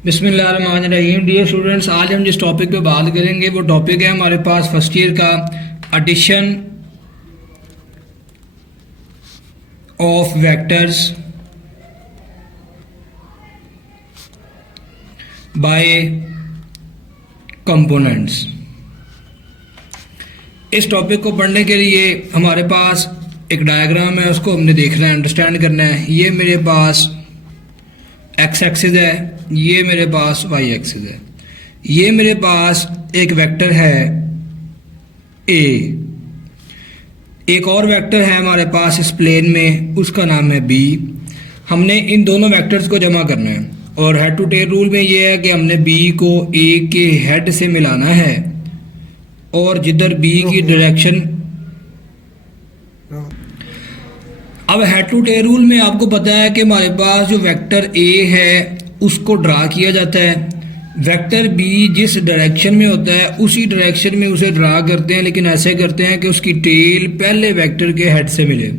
बिस्मिल्लाहिर्रहमानिर्रहीम। Dear students, आज हम जिस टॉपिक पे बात करेंगे वो टॉपिक है हमारे पास फर्स्ट ईयर का addition of vectors by components. इस टॉपिक को पढ़ने के लिए हमारे पास एक डायग्राम है, उसको हमने देखना है, अंडरस्टैंड करना है। ये मेरे पास एक्स एक्सिस है, ये मेरे पास वाई एक्सिस है। ये मेरे पास एक वेक्टर है ए, एक और वेक्टर है हमारे पास इस प्लेन में, उसका नाम है बी। हमने इन दोनों वेक्टर्स को जमा करना है और हेड टू टेल रूल में ये है कि हमने बी को ए के हेड से मिलाना है और जिधर बी की डायरेक्शन, अब हेड टू टेल रूल में आपको पता है कि हमारे पास जो वेक्टर ए है उसको ड्रा किया जाता है, वेक्टर बी जिस डायरेक्शन में होता है उसी डायरेक्शन में उसे ड्रा करते हैं, लेकिन ऐसे करते हैं कि उसकी टेल पहले वेक्टर के हेड से मिले।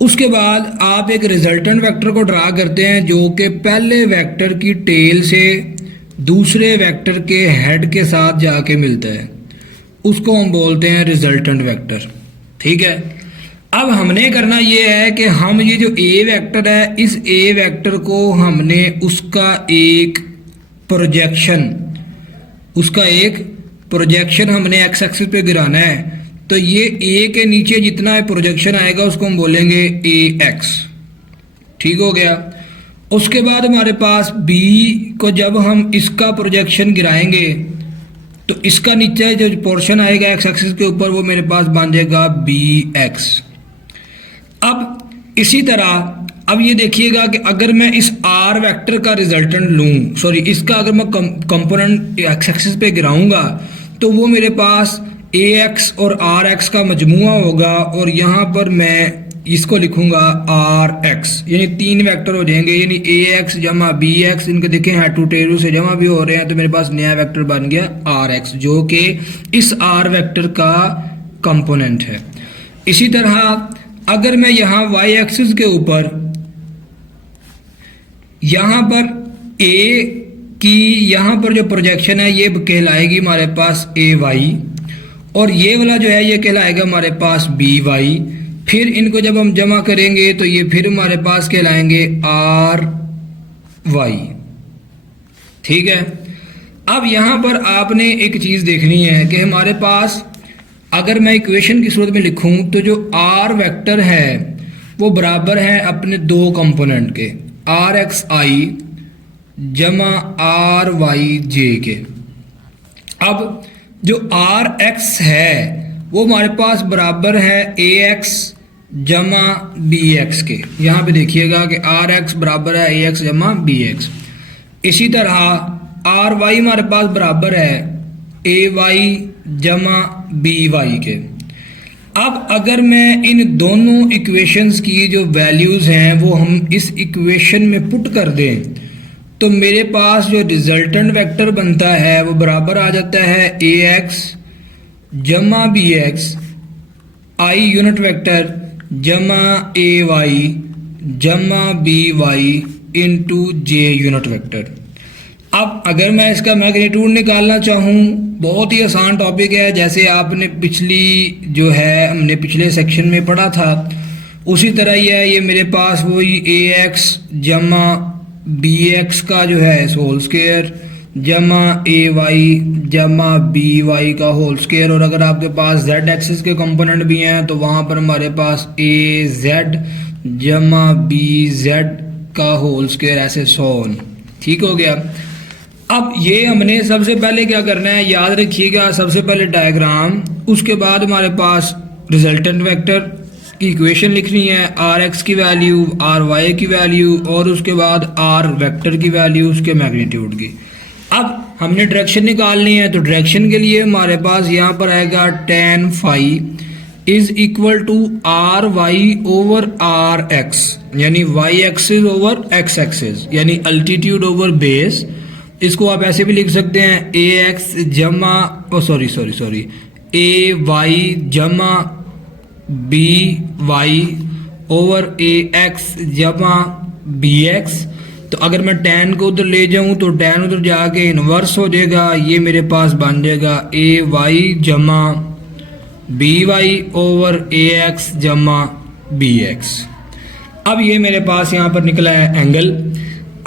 उसके बाद आप एक रिजल्टेंट वेक्टर को ड्रा करते हैं जो कि पहले वेक्टर की टेल से दूसरे वेक्टर के हेड के साथ जाके मिलता है, उसको हम बोलते हैं रिजल्टेंट वेक्टर। ठीक है, अब हमने करना ये है कि हम ये जो ए वेक्टर है, इस ए वेक्टर को हमने उसका एक प्रोजेक्शन हमने एक्स एक्सिस पे गिराना है। तो ये ए के नीचे जितना प्रोजेक्शन आएगा उसको हम बोलेंगे ए एक्स। ठीक हो गया। उसके बाद हमारे पास बी को जब हम इसका प्रोजेक्शन गिराएंगे तो इसका नीचे जो पोर्शन आएगा एक्स एक्सिस के ऊपर वो मेरे पास बन जाएगा बी एक्स। अब इसी तरह अब ये देखिएगा कि अगर मैं इस आर वेक्टर का रिजल्टेंट लूँ, सॉरी इसका अगर मैं कंपोनेंट एक्स एक्सिस पे गिराऊंगा तो वो मेरे पास ए एक्स और आर एक्स का मजमुआ होगा और यहाँ पर मैं इसको लिखूंगा आर एक्स, यानी तीन वेक्टर हो जाएंगे, यानी ए एक्स जमा बी एक्स। इनके देखें हेड टू टेल से जमा भी हो रहे हैं तो मेरे पास नया वेक्टर बन गया आर एक्स जो कि इस आर वेक्टर का कंपोनेंट है। इसी तरह अगर मैं यहाँ वाई एक्सिस के ऊपर यहाँ पर ए की यहाँ पर जो प्रोजेक्शन है ये कहलाएगी हमारे पास ए वाई और ये वाला जो है ये कहलाएगा हमारे पास बी वाई। फिर इनको जब हम जमा करेंगे तो ये फिर हमारे पास कहलाएंगे आर वाई। ठीक है, अब यहाँ पर आपने एक चीज़ देखनी है कि हमारे पास अगर मैं इक्वेशन की सूरत में लिखूं तो जो आर वेक्टर है वो बराबर है अपने दो कंपोनेंट के, आर एक्स आई जमा आर वाई जे के। अब जो आर एक्स है वो हमारे पास बराबर है ए एक्स जमा बी एक्स के। यहाँ पे देखिएगा कि आर एक्स बराबर है ए एक्स जमा बी एक्स। इसी तरह आर वाई हमारे पास बराबर है ए वाई जमा बी वाई के। अब अगर मैं इन दोनों इक्वेशंस की जो वैल्यूज़ हैं वो हम इस इक्वेशन में पुट कर दें तो मेरे पास जो रिजल्टेंट वेक्टर बनता है वो बराबर आ जाता है ए एक्स जमा B X I unit vector जमा ए वाई जमा B Y into J unit vector. अब अगर मैं इसका मैग्नीट्यूड निकालना चाहूँ, बहुत ही आसान टॉपिक है, जैसे आपने हमने पिछले सेक्शन में पढ़ा था उसी तरह ही है। ये मेरे पास वही ए एक्स जमा बी एक्स का जो है होल स्क्वायर जमा ए वाई जमा बी वाई का होल स्क्वायर, और अगर आपके पास जेड एक्सिस के कंपोनेंट भी हैं तो वहाँ पर हमारे पास ए जेड जमा बी जेड का होल स्क्वायर, ऐसे सोन। ठीक हो गया। अब ये हमने सबसे पहले क्या करना है, याद रखिएगा, सबसे पहले डायग्राम, उसके बाद हमारे पास रिजल्टेंट वेक्टर की इक्वेशन लिखनी है, आर एक्स की वैल्यू, आर वाई की वैल्यू और उसके बाद आर वेक्टर की वैल्यू उसके मैग्नीट्यूड की। अब हमने डायरेक्शन निकालनी है तो डायरेक्शन के लिए हमारे पास यहाँ पर आएगा tan phi is equal to r y over r x, यानी y axis over x axis, यानी अल्टीट्यूड ओवर बेस। इसको आप ऐसे भी लिख सकते हैं ए एक्स जमा ए वाई जमा बी वाई ओवर ए एक्स जमा बी एक्स तो अगर मैं tan को उधर ले जाऊं तो tan उधर जाके इन्वर्स हो जाएगा, ये मेरे पास बन जाएगा ए वाई जमा बी वाई ओवर ए एक्स जमा बी एक्स। अब ये मेरे पास यहाँ पर निकला है एंगल।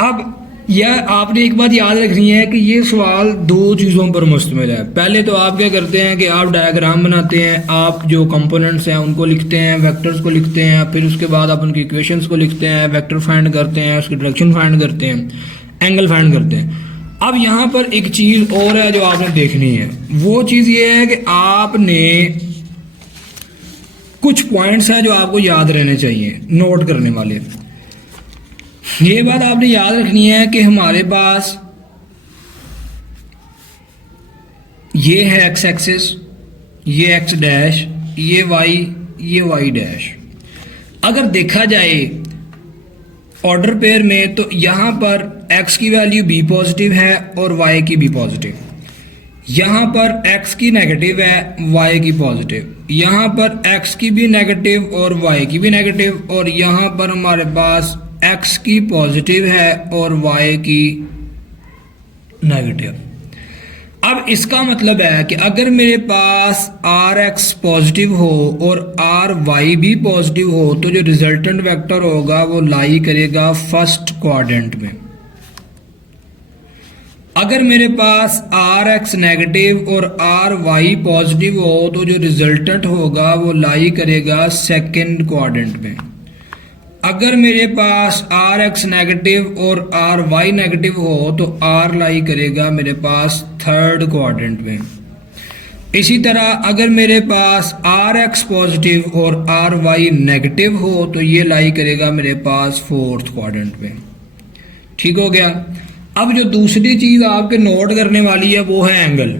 अब यह आपने एक बात याद रखनी है कि ये सवाल दो चीज़ों पर मुश्तमिल है। पहले तो आप क्या करते हैं कि आप डायग्राम बनाते हैं, आप जो कंपोनेंट्स हैं उनको लिखते हैं, वेक्टर्स को लिखते हैं, फिर उसके बाद आप उनकी इक्वेशंस को लिखते हैं, वेक्टर फाइंड करते हैं, उसकी डायरेक्शन फाइंड करते हैं, एंगल फाइंड करते हैं। अब यहाँ पर एक चीज़ और है जो आपने देखनी है, वो चीज़ ये है कि आपने कुछ पॉइंट्स हैं जो आपको याद रहने चाहिए, नोट करने वाले। ये बात आपने याद रखनी है कि हमारे पास ये है एक्स एक्सिस, ये एक्स डैश, ये वाई डैश। अगर देखा जाए ऑर्डर पेयर में तो यहाँ पर x की वैल्यू b पॉजिटिव है और y की भी पॉजिटिव, यहाँ पर x की नेगेटिव है, y की पॉजिटिव, यहाँ पर x की भी नेगेटिव और y की भी नेगेटिव, और यहाँ पर हमारे पास x की पॉजिटिव है और y की नेगेटिव। अब इसका मतलब है कि अगर मेरे पास rx पॉजिटिव हो और ry भी पॉजिटिव हो तो जो रिजल्टेंट वेक्टर होगा वो लाई करेगा फर्स्ट क्वाड्रेंट में। अगर मेरे पास rx नेगेटिव और ry पॉजिटिव हो तो जो रिजल्टेंट होगा वो लाई करेगा सेकंड क्वाड्रेंट में। अगर मेरे पास rx नेगेटिव और ry नेगेटिव हो तो r लाई करेगा मेरे पास थर्ड क्वाड्रेंट में। इसी तरह अगर मेरे पास rx पॉजिटिव और ry नेगेटिव हो तो ये लाई करेगा मेरे पास फोर्थ क्वाड्रेंट में। ठीक हो गया। अब जो दूसरी चीज़ आपके नोट करने वाली है वो है एंगल।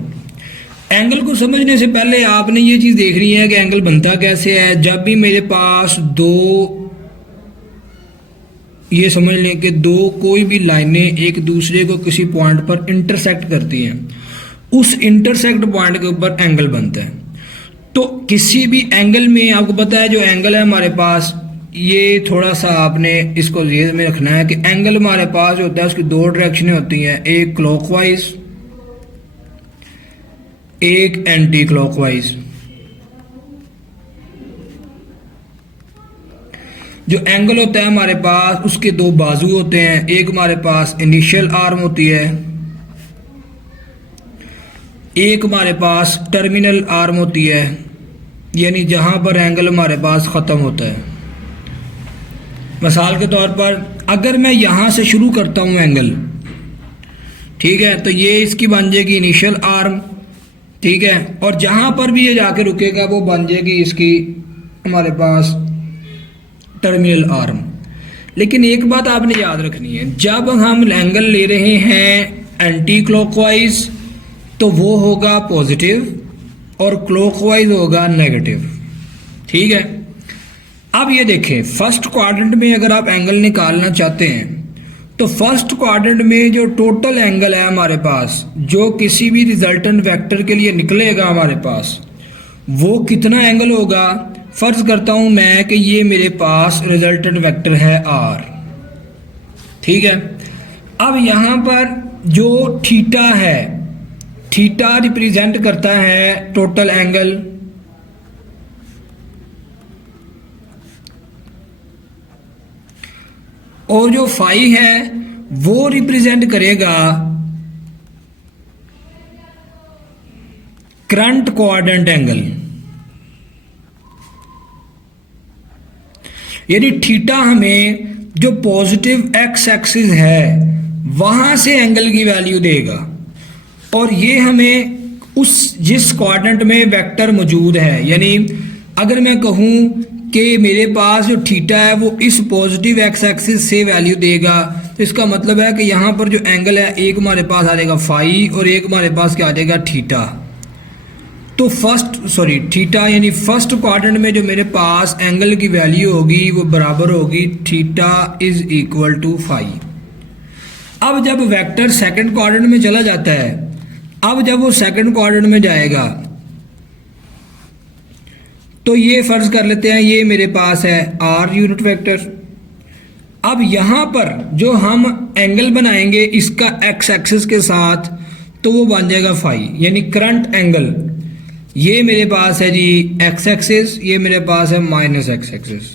एंगल को समझने से पहले आपने ये चीज़ देखनी है कि एंगल बनता कैसे है। जब भी मेरे पास दो, ये समझ लें कि दो कोई भी लाइनें एक दूसरे को किसी पॉइंट पर इंटरसेक्ट करती हैं, उस इंटरसेक्ट पॉइंट के ऊपर एंगल बनता है। तो किसी भी एंगल में आपको पता है जो एंगल है हमारे पास, ये थोड़ा सा आपने इसको ज़हन में रखना है कि एंगल हमारे पास होता है उसकी दो डायरेक्शनें होती हैं, एक क्लॉकवाइज एक एंटी क्लॉकवाइज। जो एंगल होता है हमारे पास उसके दो बाजू होते हैं, एक हमारे पास इनिशियल आर्म होती है, एक हमारे पास टर्मिनल आर्म होती है, यानी जहां पर एंगल हमारे पास ख़त्म होता है। मिसाल के तौर पर अगर मैं यहां से शुरू करता हूं एंगल, ठीक है, तो ये इसकी बन जाएगी इनिशियल आर्म, ठीक है, और जहां पर भी ये जाके रुकेगा वो बन जाएगी इसकी हमारे पास टर्मिनल आर्म। लेकिन एक बात आपने याद रखनी है, जब हम एंगल ले रहे हैं एंटी क्लॉकवाइज तो वो होगा पॉजिटिव और क्लॉकवाइज होगा नेगेटिव। ठीक है। अब ये देखें, फर्स्ट क्वाड्रेंट में अगर आप एंगल निकालना चाहते हैं तो फर्स्ट क्वाड्रेंट में जो टोटल एंगल है हमारे पास, जो किसी भी रिजल्टेंट वेक्टर के लिए निकलेगा हमारे पास, वो कितना एंगल होगा। फर्ज करता हूं मैं कि ये मेरे पास रिजल्टेंट वेक्टर है r, ठीक है। अब यहां पर जो थीटा है, थीटा रिप्रेजेंट करता है टोटल एंगल, और जो फाई है वो रिप्रेजेंट करेगा करंट क्वाड्रेंट एंगल। यानी थीटा हमें जो पॉजिटिव एक्स एक्सिस है वहां से एंगल की वैल्यू देगा, और ये हमें उस जिस क्वाड्रेंट में वेक्टर मौजूद है, यानी अगर मैं कहूं कि मेरे पास जो थीटा है वो इस पॉजिटिव एक्स एक्सिस से वैल्यू देगा, तो इसका मतलब है कि यहाँ पर जो एंगल है एक हमारे पास आ जाएगा फाई और एक हमारे पास क्या आ जाएगा थीटा। तो थीटा यानी फर्स्ट क्वाड्रेंट में जो मेरे पास एंगल की वैल्यू होगी वो बराबर होगी theta is equal to phi. अब जब वेक्टर सेकंड क्वाड्रेंट में चला जाता है, अब जब वो सेकंड क्वाड्रेंट में जाएगा तो ये फर्ज कर लेते हैं ये मेरे पास है r यूनिट वेक्टर। अब यहाँ पर जो हम एंगल बनाएंगे इसका एक्स एक्सिस के साथ, तो वो बन जाएगा फाई, यानी करंट एंगल। ये मेरे पास है जी एक्स एक्सिस, ये मेरे पास है माइनस एक्स एक्सिस।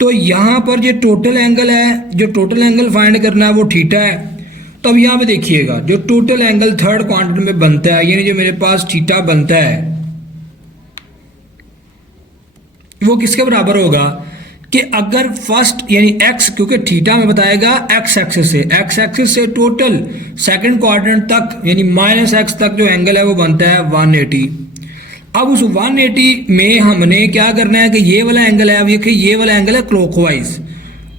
तो यहाँ पर जो टोटल एंगल है, जो टोटल एंगल फाइंड करना है वो थीटा है। तो अब यहाँ पे देखिएगा जो टोटल एंगल थर्ड क्वाड्रेंट में बनता है, यानी जो मेरे पास थीटा बनता है वो किसके बराबर होगा कि अगर फर्स्ट यानी एक्स, क्योंकि थीटा में बताएगा एक्स एक्सिस से, एक्स एक्सिस से टोटल सेकंड क्वाड्रेंट तक यानी माइनस एक्स तक जो एंगल है वो बनता है 180। अब उस 180 में हमने क्या करना है कि ये वाला एंगल है, अब देखिए ये वाला एंगल है क्लॉकवाइज।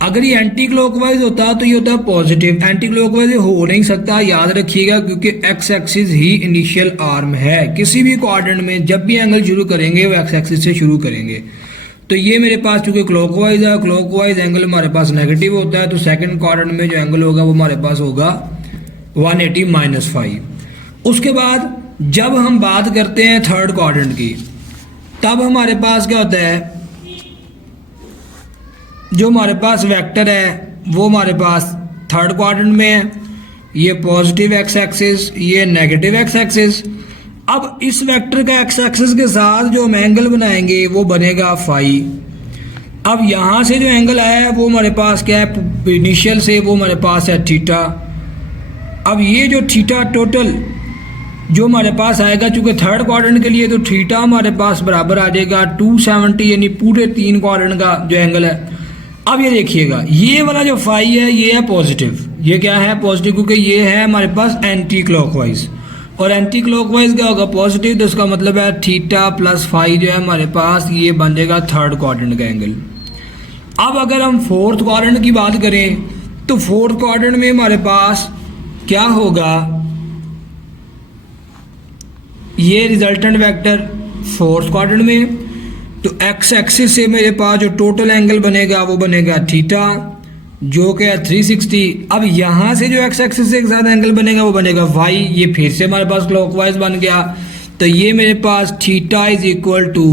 अगर ये एंटी क्लॉकवाइज होता तो ये होता पॉजिटिव, एंटी क्लॉकवाइज हो नहीं सकता, याद रखिएगा, क्योंकि एक्स एक्सिस ही इनिशियल आर्म है। किसी भी क्वाड्रेंट में जब भी एंगल शुरू करेंगे वो एक्स एक्सिस से शुरू करेंगे। तो ये मेरे पास चूंकि क्लॉकवाइज है, क्लॉकवाइज एंगल हमारे पास नेगेटिव होता है, तो सेकंड क्वाड्रेंट में जो एंगल होगा वो हमारे पास होगा 180 माइनस 5। उसके बाद जब हम बात करते हैं थर्ड क्वाड्रेंट की, तब हमारे पास क्या होता है, जो हमारे पास वेक्टर है वो हमारे पास थर्ड क्वाड्रेंट में है, ये पॉजिटिव एक्स एक्सिस, ये नेगेटिव एक्स एक्सिस। अब इस वेक्टर का एक्स एक्सिस के साथ जो हम एंगल बनाएंगे वो बनेगा फाई। अब यहाँ से जो एंगल आया है वो हमारे पास क्या है, इनिशियल से वो हमारे पास है थीटा। अब ये जो थीटा टोटल जो हमारे पास आएगा, चूंकि थर्ड क्वाड्रेंट के लिए तो थीटा हमारे पास बराबर आ जाएगा 270, यानी पूरे 3 क्वाड्रेंट का जो एंगल है। अब ये देखिएगा ये वाला जो फाई है ये है पॉजिटिव, ये क्या है पॉजिटिव, क्योंकि ये है हमारे पास एंटी क्लॉकवाइज, और एंटी क्लॉकवाइज क्या होगा पॉजिटिव, तो इसका मतलब है थीटा प्लस फाई जो है हमारे पास ये बन जाएगा थर्ड क्वाड्रेंट का एंगल। अब अगर हम फोर्थ क्वाड्रेंट की बात करें तो फोर्थ क्वाड्रेंट में हमारे पास क्या होगा, ये रिजल्टेंट वेक्टर फोर्थ क्वाड्रेंट में, तो एक्स एक्सिस से मेरे पास जो टोटल एंगल बनेगा वो बनेगा थीटा, जो कि है 360। अब यहाँ से जो एक्स एक्सिस से एक साथ एंगल बनेगा वो बनेगा वाई, ये फिर से हमारे पास क्लॉकवाइज बन गया। तो ये मेरे पास theta is equal to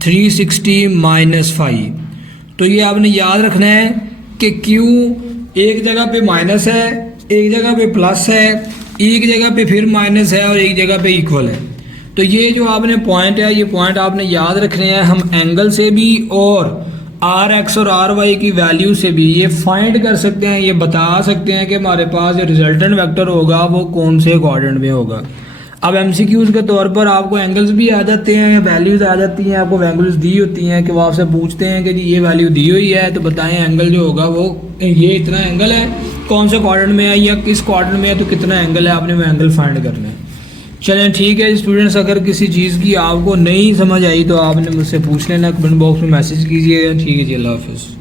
360 minus 5। तो ये आपने याद रखना है कि क्यों एक जगह पे माइनस है, एक जगह पे प्लस है, एक जगह पे फिर माइनस है और एक जगह पे इक्वल है। तो ये जो आपने पॉइंट है, ये पॉइंट आपने याद रखने हैं। हम एंगल से भी और आर एक्स और आर वाई की वैल्यू से भी ये फाइंड कर सकते हैं, ये बता सकते हैं कि हमारे पास जो रिजल्टेंट वेक्टर होगा वो कौन से क्वाड्रेंट में होगा। अब एमसीक्यूज के तौर पर आपको एंगल्स भी आ जाते हैं, वैल्यूज आ जाती हैं, आपको वैल्यूज दी होती हैं कि वो आपसे पूछते हैं कि जी ये वैल्यू दी हुई है तो बताएं एंगल जो होगा वो ये इतना एंगल है, कौन से क्वाड्रेंट में है या किस क्वाड्रेंट में है, तो कितना एंगल है, आपने वो एंगल फाइंड करना है। चलें ठीक है स्टूडेंट्स, अगर किसी चीज़ की आपको नहीं समझ आई तो आपने मुझसे पूछ लेना, कमेंट बॉक्स में मैसेज कीजिएगा। ठीक है जी, अल्लाह हाफिज़।